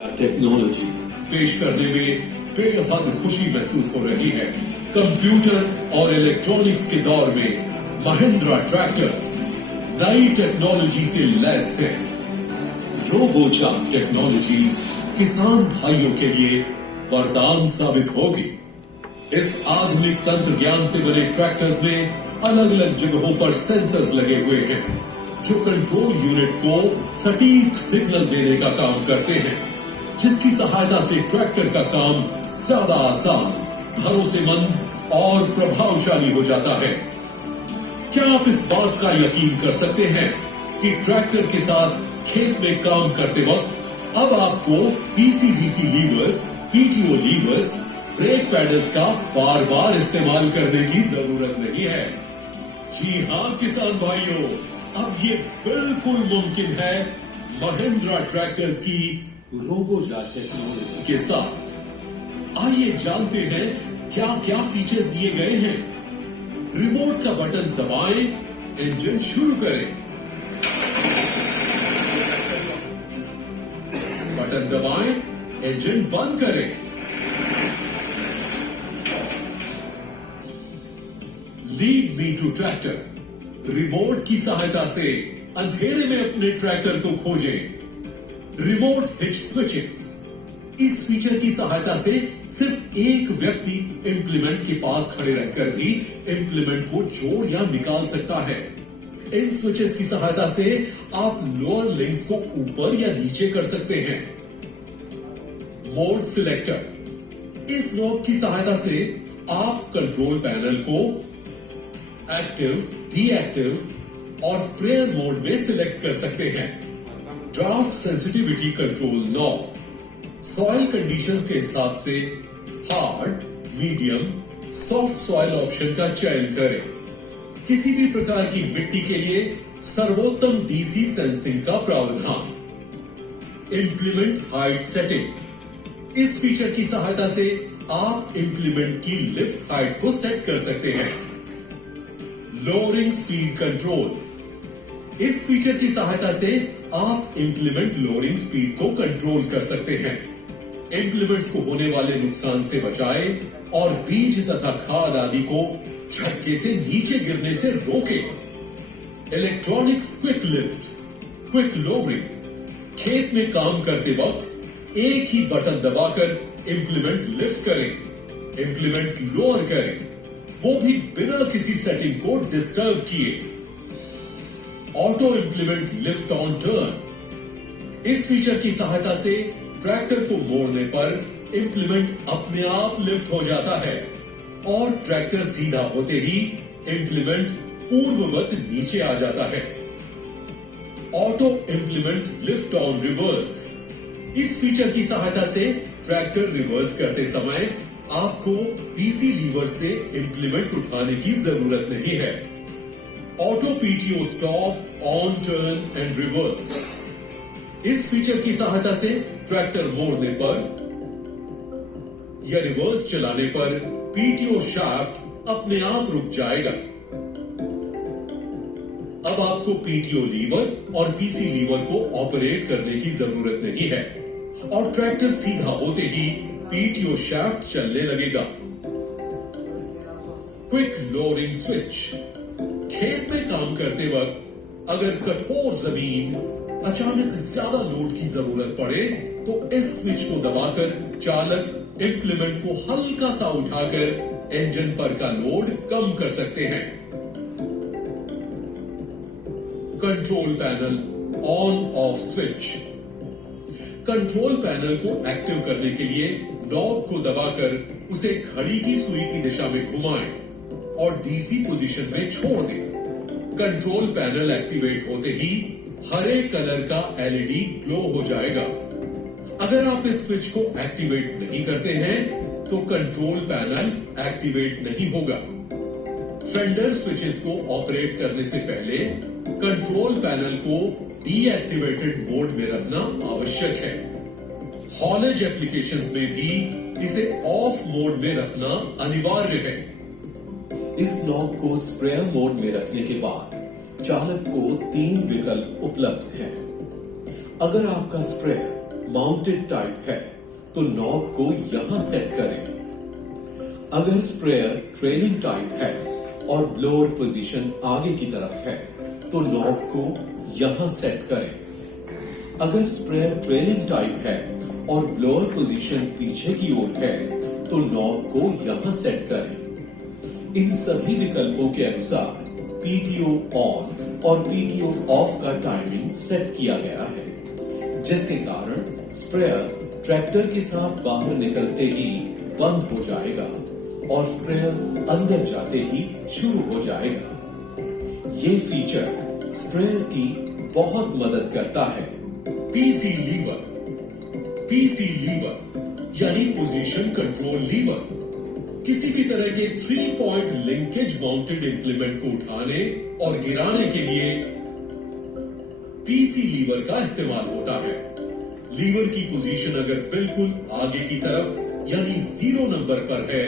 Technology पेश करने में बेहद खुशी महसूस हो रही है। कंप्यूटर और इलेक्ट्रॉनिक्स के दौर में महिंद्रा ट्रैक्टर्स नई टेक्नोलॉजी से लैस है। रोबोचाप टेक्नोलॉजी किसान भाइयों के लिए वरदान साबित होगी। इस आधुनिक तंत्र ज्ञान से बने ट्रैक्टर्स में अलग अलग जगहों पर सेंसर्स लगे हुए हैं जो कंट्रोल यूनिट को सटीक सिग्नल देने का काम करते हैं, जिसकी सहायता से ट्रैक्टर का काम ज्यादा आसान, भरोसेमंद और प्रभावशाली हो जाता है। क्या आप इस बात का यकीन कर सकते हैं कि ट्रैक्टर के साथ खेत में काम करते वक्त अब आपको PC DC levers, PTO levers, brake pedals का बार बार इस्तेमाल करने की जरूरत नहीं है। जी हां किसान भाइयों, अब ये बिल्कुल मुमकिन है महिंद्रा ट्रैक्टर्स की रोबोचाप टेक्नोलॉजी के साथ। आइए जानते हैं क्या क्या फीचर्स दिए गए हैं। रिमोट का बटन दबाएं, इंजन शुरू करें। बटन दबाएं, इंजन बंद करें। Lead me to tractor, remote की सहायता से अंधेरे में अपने ट्रैक्टर को खोजें। रिमोट हिच स्विचेस, इस फीचर की सहायता से सिर्फ एक व्यक्ति इंप्लीमेंट के पास खड़े रहकर भी इंप्लीमेंट को जोड़ या निकाल सकता है। इन स्विचेस की सहायता से आप लोअर लिंक्स को ऊपर या नीचे कर सकते हैं। मोड सिलेक्टर, इस नॉब की सहायता से आप कंट्रोल पैनल को एक्टिव, डीएक्टिव और स्प्रेयर मोड में सिलेक्ट कर सकते हैं। Draft sensitivity control knob, soil conditions के हिसाब से hard, medium, soft soil option का चयन करें। किसी भी प्रकार की मिट्टी के लिए सर्वोत्तम डीसी सेंसिंग का प्रावधान। इंप्लीमेंट हाइट सेटिंग, इस फीचर की सहायता से आप इंप्लीमेंट की लिफ्ट हाइट को सेट कर सकते हैं। लोअरिंग स्पीड कंट्रोल, इस फीचर की सहायता से आप इंप्लीमेंट लोअरिंग स्पीड को कंट्रोल कर सकते हैं। इंप्लीमेंट्स को होने वाले नुकसान से बचाएं और बीज तथा खाद आदि को झटके से नीचे गिरने से रोकें। Electronics quick lift, quick lowering, खेत में काम करते वक्त एक ही बटन दबाकर इंप्लीमेंट लिफ्ट करें, इंप्लीमेंट लोअर करें, वो भी बिना किसी सेटिंग को डिस्टर्ब किए। Auto implement lift on turn, इस फीचर की सहायता से ट्रैक्टर को मोड़ने पर इंप्लीमेंट अपने आप लिफ्ट हो जाता है और ट्रैक्टर सीधा होते ही इंप्लीमेंट पूर्ववत नीचे आ जाता है। Auto implement lift on reverse, इस फीचर की सहायता से ट्रैक्टर रिवर्स करते समय आपको पीसी लीवर से इंप्लीमेंट उठाने की जरूरत नहीं है। Auto PTO stop, on turn and reverse, इस फीचर की सहायता से ट्रैक्टर मोड़ने पर या रिवर्स चलाने पर पीटीओ शाफ्ट अपने आप रुक जाएगा। अब आपको पीटीओ लीवर और पीसी लीवर को ऑपरेट करने की जरूरत नहीं है और ट्रैक्टर सीधा होते ही पीटीओ शाफ्ट चलने लगेगा। क्विक लोअरिंग स्विच, खेत में काम करते वक्त अगर कठोर जमीन अचानक ज्यादा लोड की जरूरत पड़े तो इस स्विच को दबाकर चालक इंप्लीमेंट को हल्का सा उठाकर इंजन पर का लोड कम कर सकते हैं। Control panel on off switch, control panel को एक्टिव करने के लिए नॉब को दबाकर उसे घड़ी की सुई की दिशा में घुमाएं और डीसी पोजीशन में छोड़ दें। कंट्रोल पैनल एक्टिवेट होते ही हरे कलर का एलईडी ग्लो हो जाएगा। अगर आप इस स्विच को एक्टिवेट नहीं करते हैं तो कंट्रोल पैनल एक्टिवेट नहीं होगा। फेंडर स्विचेस को ऑपरेट करने से पहले कंट्रोल पैनल को डीएक्टिवेटेड मोड में रखना आवश्यक है। हॉलेज एप्लीकेशंस में भी इसे ऑफ मोड में रखना अनिवार्य है। इस नॉब को स्प्रेयर मोड में रखने के बाद चालक को 3 विकल्प उपलब्ध हैं। अगर आपका स्प्रेयर माउंटेड टाइप है तो नॉब को यहां सेट करें। अगर स्प्रेयर ट्रेलिंग टाइप है और ब्लोअर पोजीशन आगे की तरफ है तो नॉब को यहां सेट करें। अगर स्प्रेयर ट्रेलिंग टाइप है और ब्लोअर पोजीशन पीछे की ओर है तो नॉब को यहां सेट करें। इन सभी विकल्पों के अनुसार पीटीओ ऑन और पीटीओ ऑफ का टाइमिंग सेट किया गया है, जिसके कारण स्प्रेयर ट्रैक्टर के साथ बाहर निकलते ही बंद हो जाएगा और स्प्रेयर अंदर जाते ही शुरू हो जाएगा। ये फीचर स्प्रेयर की बहुत मदद करता है। पीसी लीवर यानी पोजीशन कंट्रोल लीवर किसी भी तरह के 3 पॉइंट लिंकेज माउंटेड इंप्लीमेंट को उठाने और गिराने के लिए पीसी लीवर का इस्तेमाल होता है। लीवर की पोजीशन अगर बिल्कुल आगे की तरफ यानी 0 नंबर पर है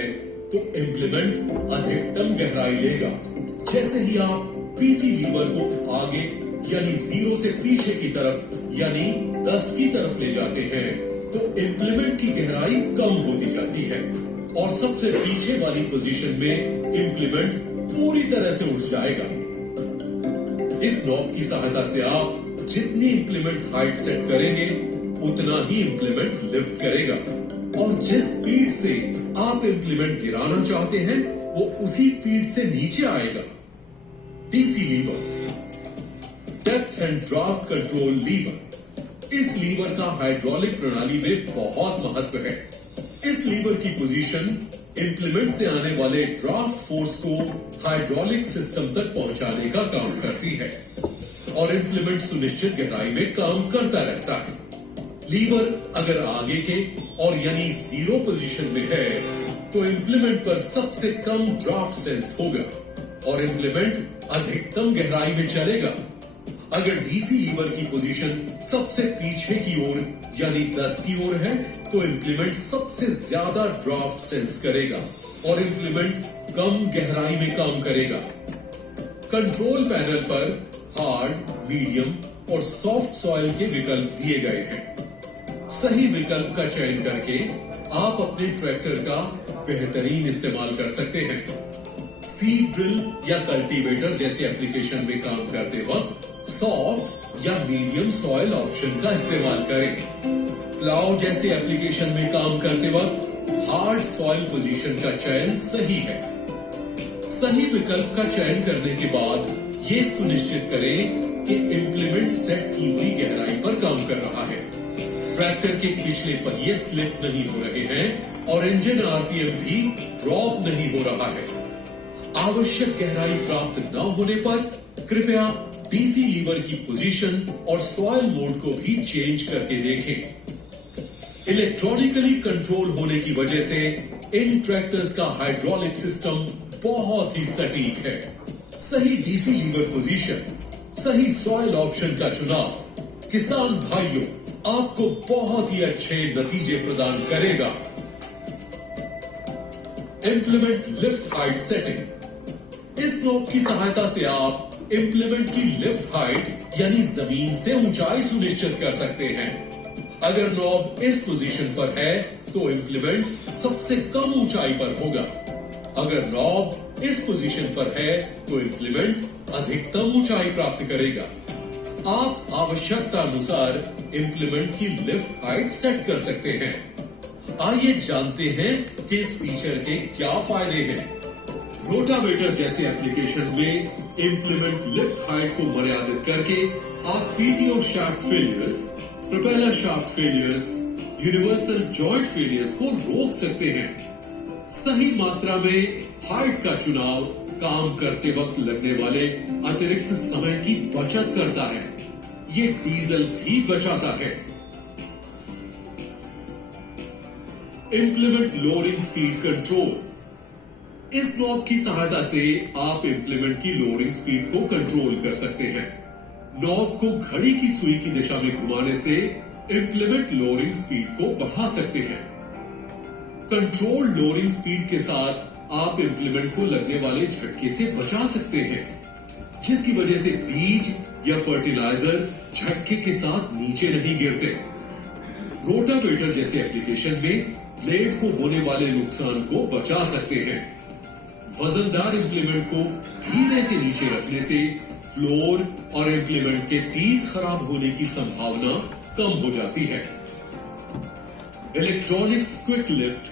तो इंप्लीमेंट अधिकतम गहराई लेगा। जैसे ही आप पीसी लीवर को आगे यानी 0 से पीछे की तरफ यानी 10 की तरफ ले जाते हैं तो इंप्लीमेंट की गहराई कम होती जाती है और सबसे पीछे वाली पोजीशन में इंप्लीमेंट पूरी तरह से उठ जाएगा। इस नॉब की सहायता से आप जितनी इंप्लीमेंट हाइट सेट करेंगे उतना ही इंप्लीमेंट लिफ्ट करेगा और जिस स्पीड से आप इंप्लीमेंट गिराना चाहते हैं वो उसी स्पीड से नीचे आएगा। DC lever, depth and draft control lever. इस लीवर का हाइड्रोलिक प्रणाली में बहुत महत्व है। इस लीवर की पोजीशन इंप्लीमेंट से आने वाले ड्राफ्ट फोर्स को हाइड्रोलिक सिस्टम तक पहुंचाने का काम करती है और इंप्लीमेंट सुनिश्चित गहराई में काम करता रहता है। लीवर अगर आगे के और यानी 0 पोजीशन में है तो इंप्लीमेंट पर सबसे कम ड्राफ्ट सेंस होगा और इंप्लीमेंट अधिकतम गहराई में चलेगा। अगर डीसी लीवर की पोजीशन सबसे पीछे की ओर यानी 10 की ओर है तो इंप्लीमेंट सबसे ज्यादा ड्राफ्ट सेंस करेगा और इंप्लीमेंट कम गहराई में काम करेगा। कंट्रोल पैनल पर हार्ड, मीडियम और सॉफ्ट सॉइल के विकल्प दिए गए हैं। सही विकल्प का चयन करके आप अपने ट्रैक्टर का बेहतरीन इस्तेमाल कर सकते हैं। सीड ड्रिल या कल्टीवेटर जैसे एप्लीकेशन में काम करते वक्त सॉफ्ट या मीडियम सॉइल ऑप्शन का इस्तेमाल करें। प्लाउ जैसे एप्लीकेशन में काम करते वक्त हार्ड सॉइल पोजीशन का चयन सही है। सही विकल्प का चयन करने के बाद ये सुनिश्चित करें कि इंप्लीमेंट सेट की हुई गहराई पर काम कर रहा है, ट्रैक्टर के पिछले पहिए स्लिप नहीं हो रहे हैं और इंजन आरपीएम भी ड्रॉप नहीं हो रहा है। आवश्यक गहराई प्राप्त न होने पर कृपया डीसी लीवर की पोजीशन और सॉइल मोड को भी चेंज करके देखें। इलेक्ट्रॉनिकली कंट्रोल होने की वजह से इन ट्रैक्टर्स का हाइड्रोलिक सिस्टम बहुत ही सटीक है। सही डीसी लीवर पोजीशन, सही सॉइल ऑप्शन का चुनाव किसान भाइयों आपको बहुत ही अच्छे नतीजे प्रदान करेगा। Implement lift height setting. इस नॉब की सहायता से आप इंप्लीमेंट की लिफ्ट हाइट यानी जमीन से ऊंचाई सुनिश्चित कर सकते हैं। अगर नॉब इस पोजीशन पर है तो इंप्लीमेंट सबसे कम ऊंचाई पर होगा। अगर नॉब इस पोजीशन पर है तो इंप्लीमेंट अधिकतम ऊंचाई प्राप्त करेगा। आप आवश्यकता अनुसार इंप्लीमेंट की लिफ्ट हाइट सेट कर सकते हैं। आइए जानते हैं कि इस फीचर के क्या फायदे हैं। रोटावेटर जैसे एप्लीकेशन में इंप्लीमेंट लिफ्ट हाइट को मर्यादित करके आप PTO shaft failures, propeller shaft failures, universal joint failures को रोक सकते हैं। सही मात्रा में हाइट का चुनाव काम करते वक्त लगने वाले अतिरिक्त समय की बचत करता है। ये डीजल भी बचाता है। Implement lowering speed control. इस नॉब की सहायता से आप इंप्लीमेंट की लोअरिंग स्पीड को कंट्रोल कर सकते हैं। नॉब को घड़ी की सुई की दिशा में घुमाने से इंप्लीमेंट लोअरिंग स्पीड को बढ़ा सकते हैं। कंट्रोल लोअरिंग स्पीड के साथ आप इंप्लीमेंट को लगने वाले झटके से बचा सकते हैं, जिसकी वजह से बीज या फर्टिलाइजर झटके के साथ नीचे नहीं गिरते। रोटावेटर जैसे एप्लीकेशन में ब्लेड को होने वाले नुकसान को बचा सकते हैं। वजनदार इंप्लीमेंट को धीरे से नीचे रखने से फ्लोर और इंप्लीमेंट के टीथ खराब होने की संभावना कम हो जाती है। Electronics quick lift,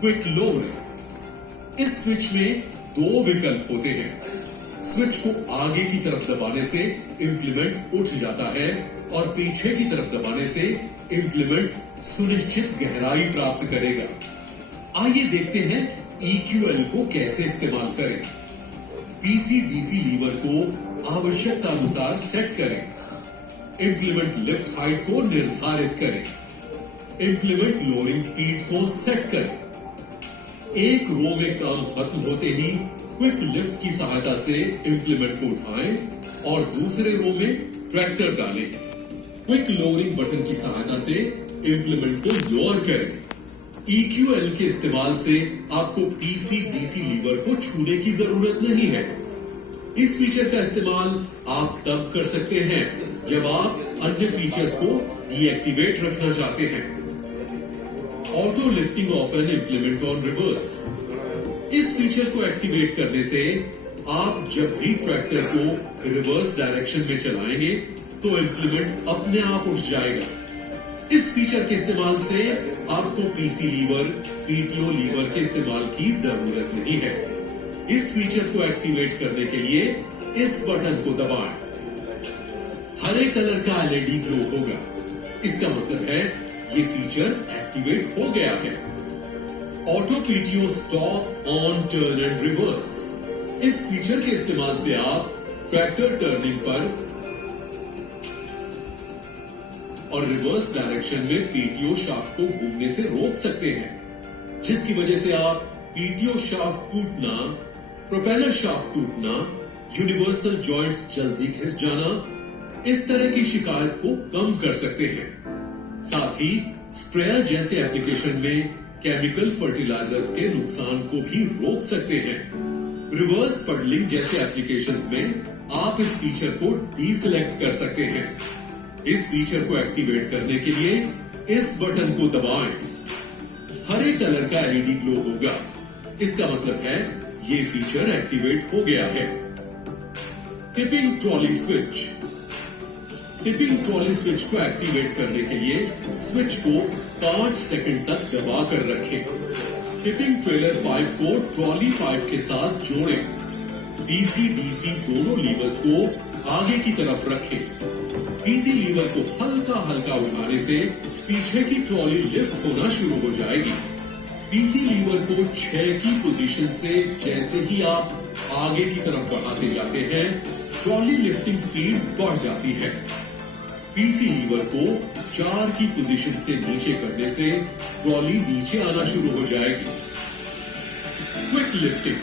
quick lower. इस स्विच में दो विकल्प होते हैं। स्विच को आगे की तरफ दबाने से इंप्लीमेंट उठ जाता है और पीछे की तरफ दबाने से इंप्लीमेंट सुनिश्चित गहराई प्राप्त करेगा। आइए देखते हैं EQL को कैसे इस्तेमाल करें। PC-DC लीवर को आवश्यकता अनुसार सेट करें। इंप्लीमेंट लिफ्ट हाइट को निर्धारित करें। इंप्लीमेंट लोअरिंग स्पीड को सेट करें। एक रो में काम खत्म होते ही क्विक लिफ्ट की सहायता से इंप्लीमेंट को उठाएं और दूसरे रो में ट्रैक्टर डालें। क्विक लोअरिंग बटन की सहायता से इंप्लीमेंट को लोअर करें। EQL के इस्तेमाल से आपको PC-DC लीवर को छूने की जरूरत नहीं है। इस फीचर का इस्तेमाल आप तब कर सकते हैं जब आप अन्य फीचर्स को डीएक्टिवेट रखना चाहते हैं। Auto lifting off an implement on reverse. इस फीचर को एक्टिवेट करने से आप जब भी ट्रैक्टर को रिवर्स डायरेक्शन में चलाएंगे तो इंप्लीमेंट अपने आप उठ जाएगा। इस फीचर के इस्तेमाल से आपको PC लीवर, PTO लीवर के इस्तेमाल की जरूरत नहीं है। इस फीचर को एक्टिवेट करने के लिए इस बटन को दबाएं। हरे कलर का LED ग्लो होगा। इसका मतलब है ये फीचर एक्टिवेट हो गया है। Auto PTO stop, on, turn and reverse. इस फीचर के इस्तेमाल से आप ट्रैक्टर टर्निंग पर और रिवर्स डायरेक्शन में PTO शाफ्ट को घूमने से रोक सकते हैं, जिसकी वजह से आप PTO शाफ्ट टूटना, प्रोपेलर शाफ्ट टूटना, यूनिवर्सल जॉइंट्स जल्दी घिस जाना, इस तरह की शिकायत को कम कर सकते हैं। साथ ही स्प्रेयर जैसे एप्लीकेशन में केमिकल फर्टिलाइजर्स के नुकसान को भी रोक सकते हैं। रिवर्स पडलिंग जैसे एप्लीकेशंस में आप इस फीचर को डीसेलेक्ट कर सकते हैं। इस फीचर को एक्टिवेट करने के लिए इस बटन को दबाएं। हरे कलर का LED ग्लो होगा। इसका मतलब है ये फीचर एक्टिवेट हो गया है। Tipping trolley switch. Tipping trolley switch को एक्टिवेट करने के लिए स्विच को 5 सेकंड तक दबा कर रखें। टिपिंग ट्रेलर पाइप को ट्रॉली पाइप के साथ जोड़ें। PC-DC दोनों लीवर्स को आगे की तरफ रखें। PC लीवर को हल्का हल्का उठाने से पीछे की ट्रॉली लिफ्ट होना शुरू हो जाएगी। PC लीवर को 6 की पोजीशन से जैसे ही आप आगे की तरफ बढ़ाते जाते हैं, ट्रॉली लिफ्टिंग स्पीड बढ़ जाती है। PC लीवर को 4 की पोजीशन से नीचे करने से ट्रॉली नीचे आना शुरू हो जाएगी। Quick lifting.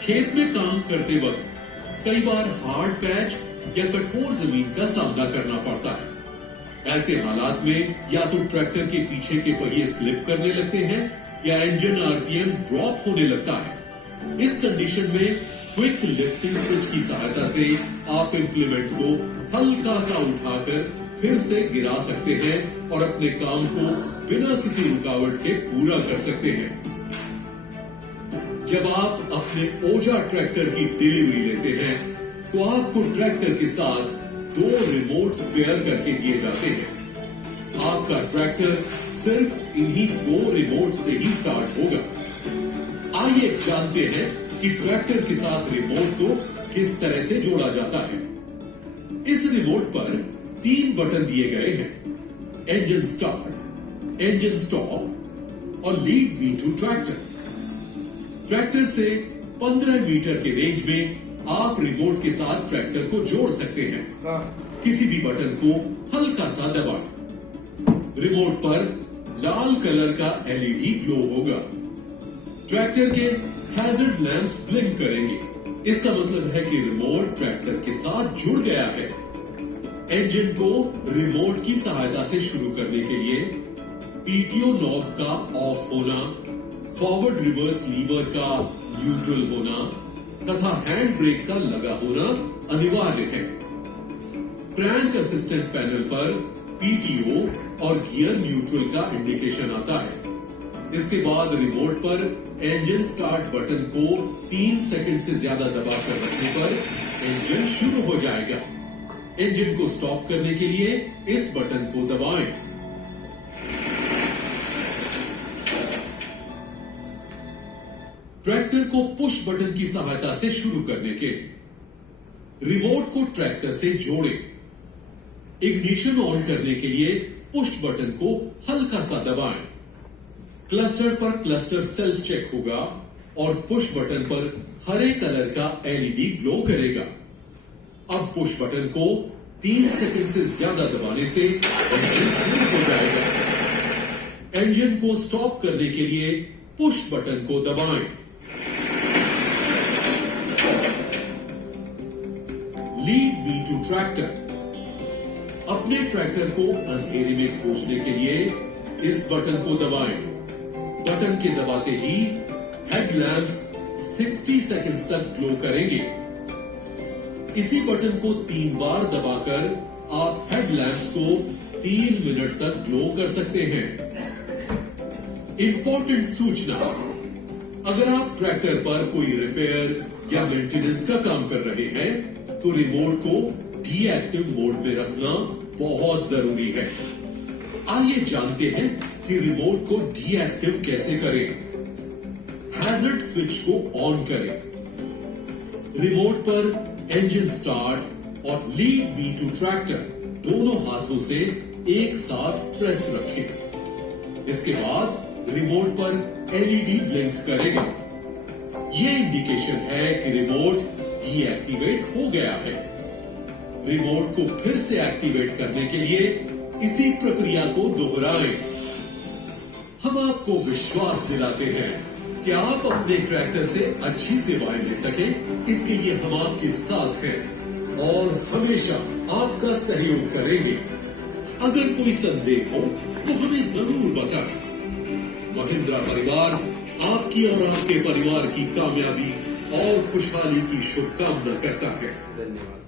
खेत में काम करते वक्त कई बार हार्ड पैच या कठोर जमीन का सामना करना पड़ता है। ऐसे हालात में या तो ट्रैक्टर के पीछे के पहिए स्लिप करने लगते हैं या इंजन RPM ड्रॉप होने लगता है। इस कंडीशन में क्विक लिफ्टिंग स्विच की सहायता से आप इंप्लीमेंट को हल्का सा उठाकर फिर से गिरा सकते हैं और अपने काम को बिना किसी रुकावट के पूरा कर सकते हैं। जब आप अपने ओजा ट्रैक्टर की डिलीवरी लेते हैं तो आपको ट्रैक्टर के साथ 2 रिमोट स्पेयर करके दिए जाते हैं। आपका ट्रैक्टर सिर्फ इन्हीं 2 रिमोट से ही स्टार्ट होगा। आइए जानते हैं कि ट्रैक्टर के साथ रिमोट को किस तरह से जोड़ा जाता है। इस रिमोट पर 3 बटन दिए गए हैं: इंजन स्टार्ट, इंजन स्टॉप और lead me to tractor. Tractor से 15 मीटर के रेंज में आप रिमोट के साथ ट्रैक्टर को जोड़ सकते हैं। किसी भी बटन को हल्का सा दबाएं। रिमोट पर लाल कलर का LED ग्लो होगा। ट्रैक्टर के हैजर्ड लैंप्स ब्लिंक करेंगे। इसका मतलब है कि रिमोट ट्रैक्टर के साथ जुड़ गया है। इंजन को रिमोट की सहायता से शुरू करने के लिए PTO नॉब का ऑफ होना, फॉरवर्ड रिवर्स लीवर का न्यूट्रल होना तथा हैंड ब्रेक का लगा होना अनिवार्य है। क्रैंक असिस्टेंट पैनल पर PTO, और गियर न्यूट्रल का इंडिकेशन आता है। इसके बाद रिमोट पर इंजन स्टार्ट बटन को 3 सेकंड से ज्यादा दबाकर रखने पर इंजन शुरू हो जाएगा। इंजन को स्टॉप करने के लिए इस बटन को दबाएं। ट्रैक्टर को पुश बटन की सहायता से शुरू करने के लिए रिमोट को ट्रैक्टर से जोड़ें। इग्निशन ऑन करने के लिए पुश बटन को हल्का सा दबाएं। क्लस्टर पर क्लस्टर सेल्फ चेक होगा और पुश बटन पर हरे कलर का एलईडी ग्लो करेगा। अब पुश बटन को 3 सेकंड से ज्यादा दबाने से इंजन शुरू हो जाएगा। इंजन को स्टॉप करने के लिए पुश बटन को दबाएं। Lead me to tractor. अपने ट्रैक्टर को अंधेरे में खोजने के लिए इस बटन को दबाएं। बटन के दबाते ही हेडलैम्प्स 60 सेकंड्स तक ग्लो करेंगे। इसी बटन को 3 बार दबाकर आप हेडलैम्प्स को 3 मिनट तक ग्लो कर सकते हैं। इंपॉर्टेंट सूचना, अगर आप ट्रैक्टर पर कोई रिपेयर या मेंटेनेंस का काम कर रहे हैं तो रिमोट को डीएक्टिव मोड में रखना बहुत जरूरी है। आइए जानते हैं कि रिमोट को डीएक्टिव कैसे करें। हैजर्ड स्विच को ऑन करें। रिमोट पर इंजन स्टार्ट और लीड मी टू ट्रैक्टर दोनों हाथों से एक साथ प्रेस रखें। इसके बाद रिमोट पर एलईडी ब्लिंक करेगा। यह इंडिकेशन है कि रिमोट डीएक्टिवेट हो गया है। रिमोट को फिर से एक्टिवेट करने के लिए इसी प्रक्रिया को दोहराएं। हम आपको विश्वास दिलाते हैं कि आप अपने ट्रैक्टर से अच्छी सेवाएं ले सके, इसके लिए हम आपके साथ हैं और हमेशा आपका सहयोग करेंगे। अगर कोई संदेह हो तो हमें जरूर बताएं। महिंद्रा परिवार आपकी और आपके परिवार की कामयाबी और खुशहाली की शुभकामना करता है। धन्यवाद।